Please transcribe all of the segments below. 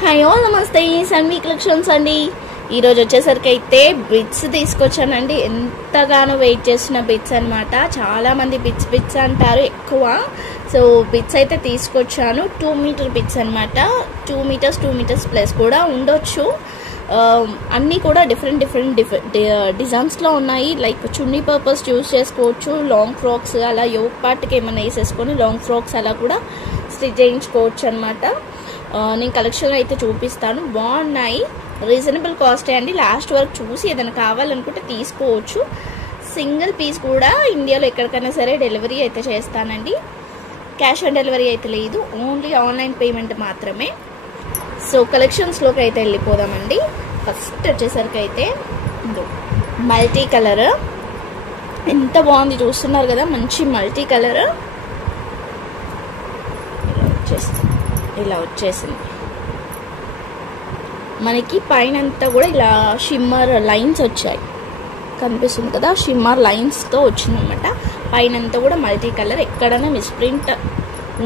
Hi all నమస్తే Sanvi collections అండి. ఈరోజు వచ్చేసరికి అయితే బిట్స్ తీసుకొచ్చానండి. ఎంతగానో వెయిట్ చేసిన బిట్స్ అనమాట. చాలామంది బిట్స్ అంటారు ఎక్కువ. సో బిట్స్ అయితే తీసుకొచ్చాను. 2 మీటర్ బిట్స్ అనమాట. 2 మీటర్స్ ప్లస్ కూడా ఉండొచ్చు. అన్నీ కూడా డిఫరెంట్ డిజైన్స్లో ఉన్నాయి. లైక్ చున్నీ పర్పస్ యూజ్ చేసుకోవచ్చు. లాంగ్ ఫ్రాక్స్ అలా యోక్ పార్ట్కి ఏమైనా వేసేసుకొని లాంగ్ ఫ్రాక్స్ అలా కూడా స్టిచ్ చేయించుకోవచ్చు అనమాట. నేను కలెక్షన్ అయితే చూపిస్తాను. బాగున్నాయి, రీజనబుల్ కాస్ట్ అండి. లాస్ట్ వరకు చూసి ఏదైనా కావాలనుకుంటే తీసుకోవచ్చు. సింగిల్ పీస్ కూడా ఇండియాలో ఎక్కడికైనా సరే డెలివరీ అయితే చేస్తానండి. క్యాష్ ఆన్ డెలివరీ అయితే లేదు, ఓన్లీ ఆన్లైన్ పేమెంట్ మాత్రమే. సో కలెక్షన్స్లోకి అయితే వెళ్ళిపోదామండి. ఫస్ట్ వచ్చేసరికి అయితే మల్టీ కలర్ ఎంత బాగుంది చూస్తున్నారు కదా. మంచి మల్టీ కలర్ ఇలా వచ్చేసింది మనకి. పైన అంతా కూడా ఇలా షిమ్మర్ లైన్స్ వచ్చాయి, కనిపిస్తుంది కదా. షిమ్మర్ లైన్స్తో వచ్చిందనమాట. పైన అంతా కూడా మల్టీ కలర్. ఎక్కడైనా మిస్ప్రింట్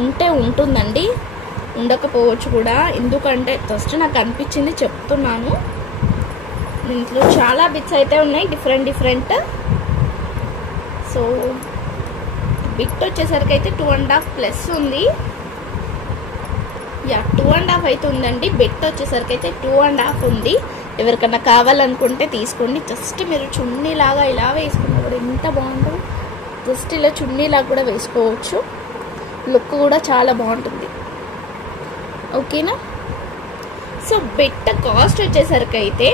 ఉంటే ఉంటుందండి, ఉండకపోవచ్చు కూడా. ఎందుకంటే ఫస్ట్ నాకు అనిపించింది చెప్తున్నాను. దీంట్లో చాలా బిట్స్ అయితే ఉన్నాయి, డిఫరెంట్. సో బిట్ వచ్చేసరికి అయితే 2.5 ప్లస్ ఉంది. 2.5 అయితే ఉందండి. బెట్ వచ్చేసరికి అయితే 2.5 ఉంది. ఎవరికన్నా కావాలనుకుంటే తీసుకోండి. జస్ట్ మీరు చున్నీలాగా ఇలా వేసుకున్నా కూడా ఎంత బాగుంటుందో. జస్ట్ ఇలా చున్నీలాగా కూడా వేసుకోవచ్చు. లుక్ కూడా చాలా బాగుంటుంది. ఓకేనా. సో బెట్ కాస్ట్ వచ్చేసరికి అయితే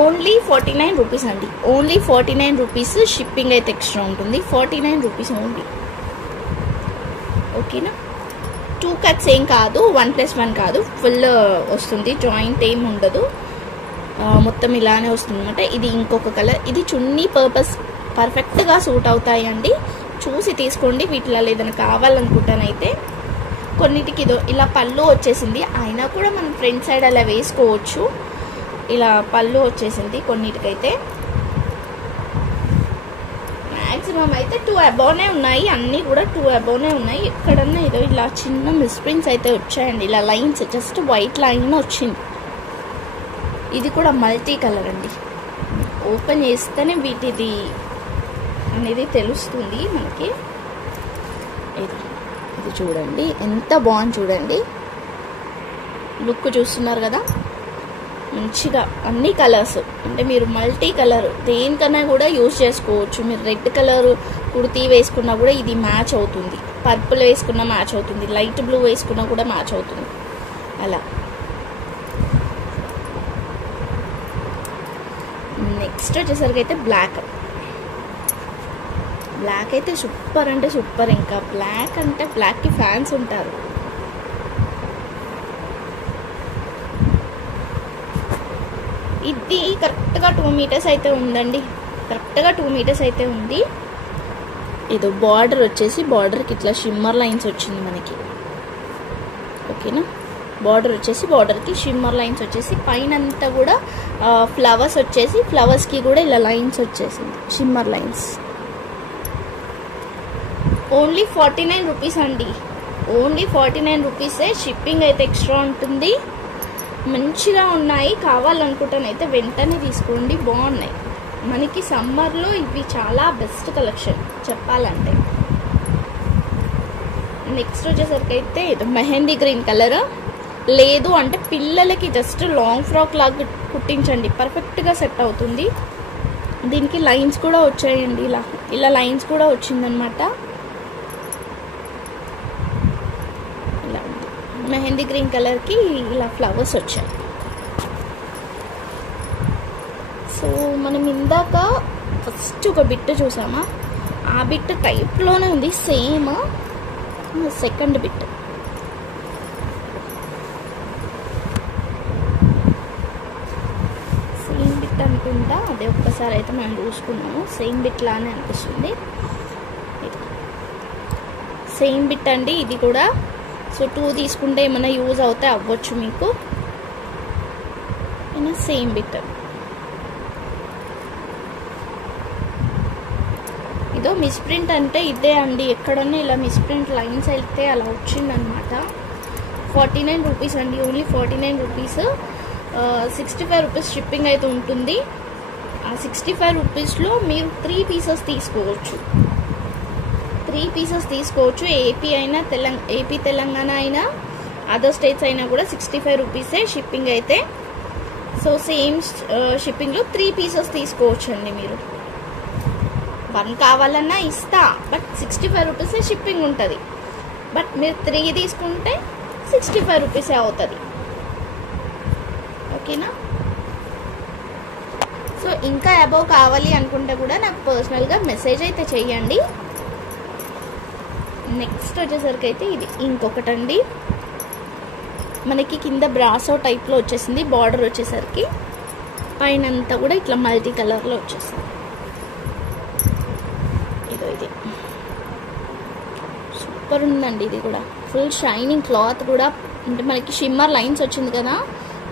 ఓన్లీ 49 రూపీస్ అండి. Only 49 rupees. షిప్పింగ్ అయితే ఎక్స్ట్రా ఉంటుంది. 49 రూపీస్ ఓన్లీ. ఓకేనా. 2 కట్స్ ఏం కాదు, 1+1 కాదు, ఫుల్ వస్తుంది. జాయింట్ ఏం ఉండదు, మొత్తం ఇలానే వస్తుంది అనమాట. ఇది ఇంకొక కలర్. ఇది చున్నీ పర్పస్ పర్ఫెక్ట్గా సూట్ అవుతాయండి. చూసి తీసుకోండి. వీటిలో ఏదైనా కావాలనుకుంటానైతే కొన్నిటికి ఇలా పళ్ళు వచ్చేసింది. అయినా కూడా మనం ఫ్రంట్ సైడ్ అలా వేసుకోవచ్చు. ఇలా పళ్ళు వచ్చేసింది కొన్నిటికైతే. మ్యాక్సిమం అయితే 2 అబోవ్నే ఉన్నాయి. అన్నీ కూడా 2 అబోవ్నే ఉన్నాయి. ఎక్కడన్నా ఏదో ఇలా చిన్న మిస్ప్రింట్స్ అయితే వచ్చాయండి. ఇలా లైన్స్, జస్ట్ వైట్ లైన్ వచ్చింది. ఇది కూడా మల్టీ కలర్ అండి. ఓపెన్ చేస్తేనే వీటిది అనేది తెలుస్తుంది మనకి. ఇది చూడండి ఎంత బాగుంది చూడండి. లుక్ చూస్తున్నారు కదా. మంచిగా అన్ని కలర్స్, అంటే మీరు మల్టీ కలర్ దేనికన్నా కూడా యూజ్ చేసుకోవచ్చు. మీరు రెడ్ కలర్ కుర్తీ వేసుకున్నా కూడా ఇది మ్యాచ్ అవుతుంది. పర్పుల్ వేసుకున్నా మ్యాచ్ అవుతుంది. లైట్ బ్లూ వేసుకున్నా కూడా మ్యాచ్ అవుతుంది. అలా నెక్స్ట్ వచ్చేసరికి అయితే బ్లాక్ అయితే సూపర్ అంటే సూపర్. ఇంకా బ్లాక్ అంటే బ్లాక్కి ఫ్యాన్స్ ఉంటారు. ఇది కరెక్ట్గా 2 మీటర్స్ అయితే ఉందండి. కరెక్ట్గా 2 మీటర్స్ అయితే ఉంది. ఇది బార్డర్ వచ్చేసి, బార్డర్కి ఇట్లా షిమ్మర్ లైన్స్ వచ్చింది మనకి. ఓకేనా. బార్డర్ వచ్చేసి, బార్డర్కి షిమ్మర్ లైన్స్ వచ్చేసి, పైన అంతా కూడా ఫ్లవర్స్ వచ్చేసి, ఫ్లవర్స్కి కూడా ఇలా లైన్స్ వచ్చేసింది, షిమ్మర్ లైన్స్. ఓన్లీ 49 రూపీస్ అండి. ఓన్లీ 49 రూపీసే. షిప్పింగ్ అయితే ఎక్స్ట్రా ఉంటుంది. మంచిగా ఉన్నాయి. కావాలనుకుంటానైతే వెంటనే తీసుకోండి. బాగున్నాయి. మనకి సమ్మర్లో ఇవి చాలా బెస్ట్ కలెక్షన్ చెప్పాలంటే. నెక్స్ట్ వచ్చేసరికి అయితే ఇది మెహందీ గ్రీన్ కలర్. లేదు అంటే పిల్లలకి జస్ట్ లాంగ్ ఫ్రాక్ లాగా కుట్టించండి, పర్ఫెక్ట్గా సెట్ అవుతుంది. దీనికి లైన్స్ కూడా వచ్చాయండి. ఇలా లైన్స్ కూడా వచ్చిందనమాట. ఇలా మెహందీ గ్రీన్ కలర్కి ఇలా ఫ్లవర్స్ వచ్చాయి. సో మనం ఇందాక ఫస్ట్ ఒక బిట్ చూసామా, ఆ బిట్ టైప్లోనే ఉంది same. Second bit same bit అనుకుంటా. అదే ఒక్కసారి అయితే మనం చూసుకున్నాము. సేమ్ బిట్ లానే అనిపిస్తుంది. సేమ్ బిట్ అండి ఇది కూడా. సో 2 తీసుకుంటే ఏమైనా యూజ్ అవుతే అవ్వచ్చు మీకు. Same bit. ఇదో మిస్ప్రింట్ అంటే ఇదే అండి. ఎక్కడన్నా ఇలా మిస్ప్రింట్ లైన్స్ అయితే అలా వచ్చిందనమాట. 49 రూపీస్ అండి, ఓన్లీ 49 రూపీస్. 65 రూపీస్ షిప్పింగ్ అయితే ఉంటుంది. ఆ 65 రూపీస్లో మీరు 3 పీసెస్ తీసుకోవచ్చు. 3 పీసెస్ తీసుకోవచ్చు. ఏపీ తెలంగాణ అయినా అదర్ స్టేట్స్ అయినా కూడా 65 రూపీసే షిప్పింగ్ అయితే. సో సేమ్ షిప్పింగ్లో 3 పీసెస్ తీసుకోవచ్చు అండి. మీరు 1 కావాలన్నా ఇస్తా, బట్ 65 రూపీసే షిప్పింగ్ ఉంటుంది. బట్ మీరు 3 తీసుకుంటే 65 రూపీసే అవుతుంది. ఓకేనా? సో ఇంకా అబౌవ్ కావాలి అనుకుంటే కూడా నాకు పర్సనల్గా మెసేజ్ అయితే చెయ్యండి. నెక్స్ట్ వచ్చేసరికి అయితే ఇది ఇంకొకటండి. మనకి కింద బ్రాసో టైప్లో వచ్చేసింది. బార్డర్ వచ్చేసరికి పైన అంతా కూడా ఇట్లా మల్టీ కలర్లో వచ్చేసింది. ఇది సూపర్ ఉందండి. ఇది కూడా ఫుల్ షైనింగ్ క్లాత్ కూడా, అంటే మనకి షిమ్మర్ లైన్స్ వచ్చింది కదా,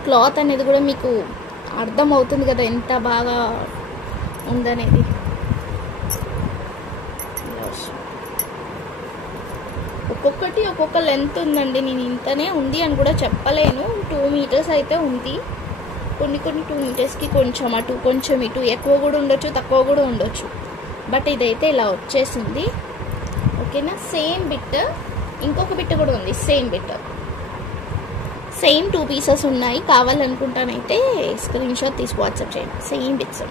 క్లాత్ అనేది కూడా మీకు అర్థం అవుతుంది కదా ఎంత బాగా ఉందనేది. ఒక్కొక్కటి ఒక్కొక్క లెంత్ ఉందండి. నేను ఇంతనే ఉంది అని కూడా చెప్పలేను. 2 మీటర్స్ అయితే ఉంది. కొన్ని 2 మీటర్స్కి కొంచెం అటు కొంచెం ఇటు, ఎక్కువ కూడా ఉండొచ్చు, తక్కువ కూడా ఉండొచ్చు. బట్ ఇదైతే ఇలా వచ్చేసింది. ఓకేనా? సేమ్ బిట్ ఇంకొక బిట్ కూడా ఉంది. సేమ్ బిట్, సేమ్ 2 పీసెస్ ఉన్నాయి. కావాలనుకుంటానైతే స్క్రీన్ షాట్ తీసి వాట్సాప్ చేయండి. Same bits,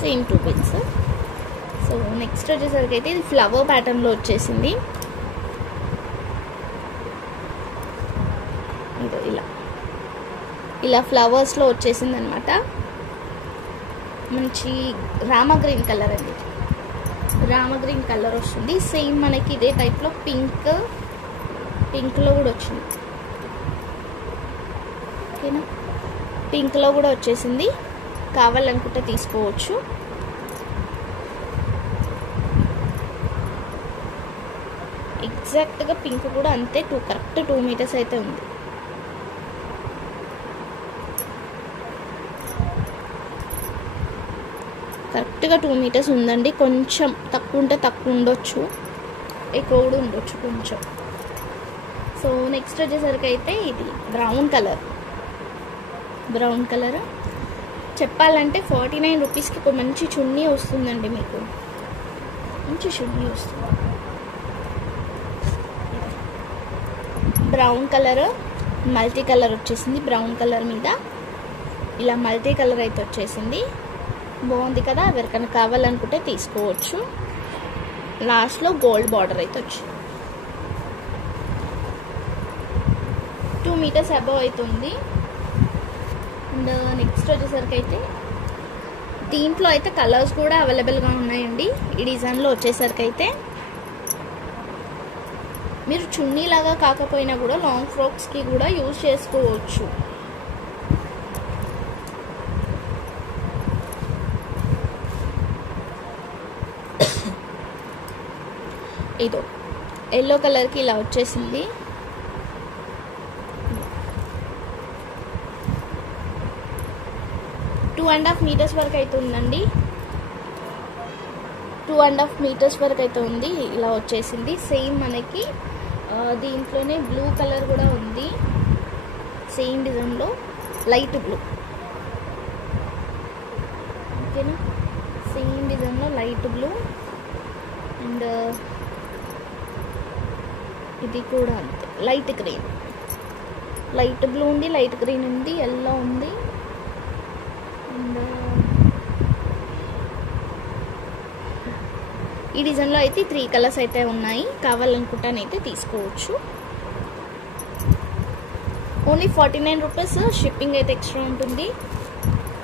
same 2 bits. So next వచ్చేసరికి అయితే ఇది ఫ్లవర్ ప్యాటర్న్లో వచ్చేసింది. ఇలా ఫ్లవర్స్లో వచ్చేసింది అనమాట. మంచి రామా గ్రీన్ కలర్ అండి. రామా గ్రీన్ కలర్ వస్తుంది. సేమ్ మనకి ఇదే టైప్లో పింక్లో కూడా వచ్చింది. ఓకేనా? పింక్లో కూడా వచ్చేసింది. కావాలనుకుంటే తీసుకోవచ్చు. ఎగ్జాక్ట్గా పింక్ కూడా అంతే, కరెక్ట్ 2 మీటర్స్ అయితే ఉంది. కరెక్ట్గా 2 మీటర్స్ ఉందండి. కొంచెం తక్కువ ఉంటే తక్కువ ఉండొచ్చు, ఎక్కువ కూడా ఉండొచ్చు కొంచెం. సో నెక్స్ట్ వచ్చేసరికి అయితే ఇది బ్రౌన్ కలర్ చెప్పాలంటే 49 రూపీస్కి ఒక మంచి చున్నీ వస్తుందండి. మీకు మంచి చున్నీ వస్తుంది. బ్రౌన్ కలర్ మల్టీ కలర్ వచ్చేసింది. బ్రౌన్ కలర్ మీద ఇలా మల్టీ కలర్ అయితే వచ్చేసింది. బాగుంది కదా? ఎవరికైనా కావాలనుకుంటే తీసుకోవచ్చు. లాస్ట్లో గోల్డ్ బార్డర్ అయితే వచ్చింది. 2 మీటర్స్ అబవ్ అవుతుంది. అండ్ నెక్స్ట్ వచ్చేసరికి అయితే దీంట్లో అయితే కలర్స్ కూడా అవైలబుల్గా ఉన్నాయండి. ఈ డిజైన్లో వచ్చేసరికి అయితే మీరు చున్నీ లాగా కాకపోయినా కూడా లాంగ్ ఫ్రాక్స్కి కూడా యూజ్ చేసుకోవచ్చు. ఇదో ఎల్లో కలర్కి ఇలా వచ్చేసింది. టూ అండ్ హాఫ్ మీటర్స్ వరకు అయితే ఉందండి. 2.5 మీటర్స్ వరకు అయితే ఉంది. ఇలా వచ్చేసింది. సేమ్ మనకి దీంట్లోనే బ్లూ కలర్ కూడా ఉంది. సేమ్ డిజైన్లో లైట్ బ్లూ. ఓకేనా? సేమ్ డిజైన్లో లైట్ బ్లూ. అండ్ ఇది కూడా అంతే, లైట్ గ్రీన్. లైట్ బ్లూ ఉంది, లైట్ గ్రీన్ ఉంది, ఎల్లో ఉంది. అండ్ ఈ డిజైన్లో అయితే 3 కలర్స్ అయితే ఉన్నాయి. కావాలనుకుంటానైతే తీసుకోవచ్చు. Only 49 rupees. షిప్పింగ్ అయితే ఎక్స్ట్రా ఉంటుంది.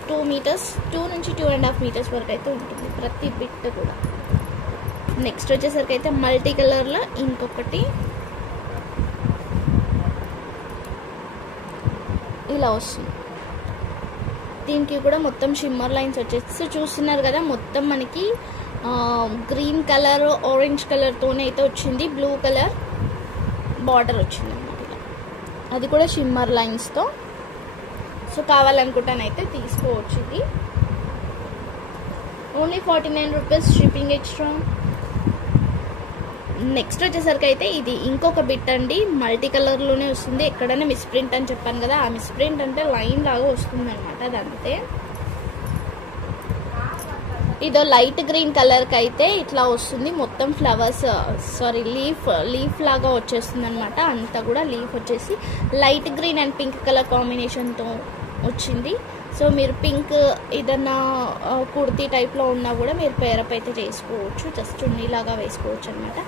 2 మీటర్స్, 2 నుంచి 2.5 మీటర్స్ వరకు అయితే ఉంటుంది ప్రతి బిట్ కూడా. నెక్స్ట్ వచ్చేసరికి అయితే మల్టీ కలర్లో ఇంకొకటి ఇలా వస్తుంది. దీనికి కూడా మొత్తం షిమ్మర్ లైన్స్ వచ్చేసి చూస్తున్నారు కదా. మొత్తం మనకి గ్రీన్ కలర్, ఆరెంజ్ కలర్తోనే అయితే వచ్చింది. బ్లూ కలర్ బార్డర్ వచ్చింది అన్నమాట. అది కూడా షిమ్మర్ లైన్స్తో. సో కావాలనుకుంటానైతే తీసుకోవచ్చు. ఇది only 49 rupees. Shipping extra. Next వచ్చేసరికి అయితే ఇది ఇంకొక బిట్ అండి, మల్టీ కలర్లోనే వస్తుంది. ఎక్కడైనా మిస్ ప్రింట్ అని చెప్పాను కదా, ఆ మిస్ ప్రింట్ అంటే లైన్ లాగా వస్తుంది అనమాట. అదంతే. ఇదో లైట్ గ్రీన్ కలర్కి అయితే ఇట్లా వస్తుంది, మొత్తం ఫ్లవర్స్ లీఫ్ లాగా వచ్చేస్తుంది అనమాట. అంతా కూడా లీఫ్ వచ్చేసి light green and pink colour కాంబినేషన్తో వచ్చింది. సో మీరు పింక్ ఏదన్నా కుర్తీ టైప్లో ఉన్నా కూడా మీరు పేరప్ అయితే చేసుకోవచ్చు, జస్ట్ చున్నీలాగా వేసుకోవచ్చు అనమాట.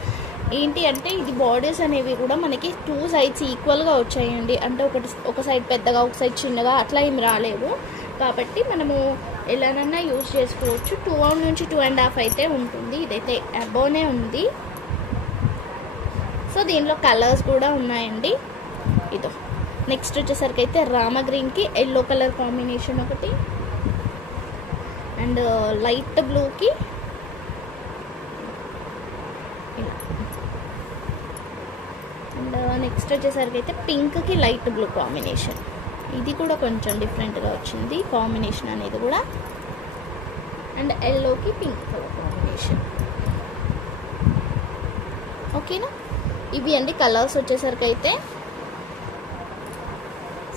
ఏంటి అంటే ఇది బార్డర్స్ అనేవి కూడా మనకి 2 సైడ్స్ ఈక్వల్గా వచ్చాయండి. అంటే ఒక సైడ్ పెద్దగా ఒక సైడ్ చిన్నగా అట్లా ఏమి రాలేదు. కాబట్టి మనము ఎలానన్నా యూజ్ చేసుకోవచ్చు. 2 నుంచి 2.5 అయితే ఉంటుంది. ఇదైతే అబోనే ఉంది. సో దీనిలో కలర్స్ కూడా ఉన్నాయండి. ఇదో నెక్స్ట్ వచ్చేసరికి అయితే రామ గ్రీన్కి ఎల్లో కలర్ కాంబినేషన్ ఒకటి, అండ్ లైట్ బ్లూకి ఇలా, అండ్ నెక్స్ట్ వచ్చేసరికి అయితే పింక్కి లైట్ బ్లూ కాంబినేషన్. ఇది కూడా కొంచెం డిఫరెంట్గా వచ్చింది కాంబినేషన్ అనేది కూడా. అండ్ ఎల్లోకి పింక్ కలర్ కాంబినేషన్. ఓకేనా, ఇవి అండి కలర్స్ వచ్చేసరికి అయితే.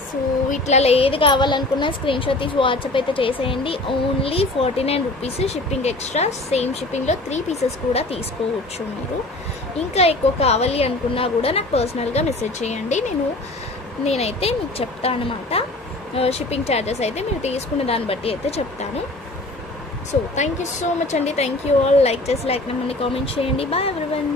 సో ఇట్లా ఏది కావాలనుకున్నా స్క్రీన్ షాట్ తీసి వాట్సాప్ అయితే చేసేయండి. Only 49 rupees shipping extra. Same షిప్పింగ్లో 3 పీసెస్ కూడా తీసుకోవచ్చు మీరు. ఇంకా ఎక్కువ కావాలి అనుకున్నా కూడా నాకు పర్సనల్గా మెసేజ్ చేయండి, నేనైతే మీకు చెప్తాను అనమాట. షిప్పింగ్ ఛార్జెస్ అయితే మీరు తీసుకునే దాన్ని బట్టి అయితే చెప్తాను. So thank you so much అండి. Thank you all. లైక్ చేసి లైక్ నెంబర్ని కామెంట్ చేయండి. Bye everyone.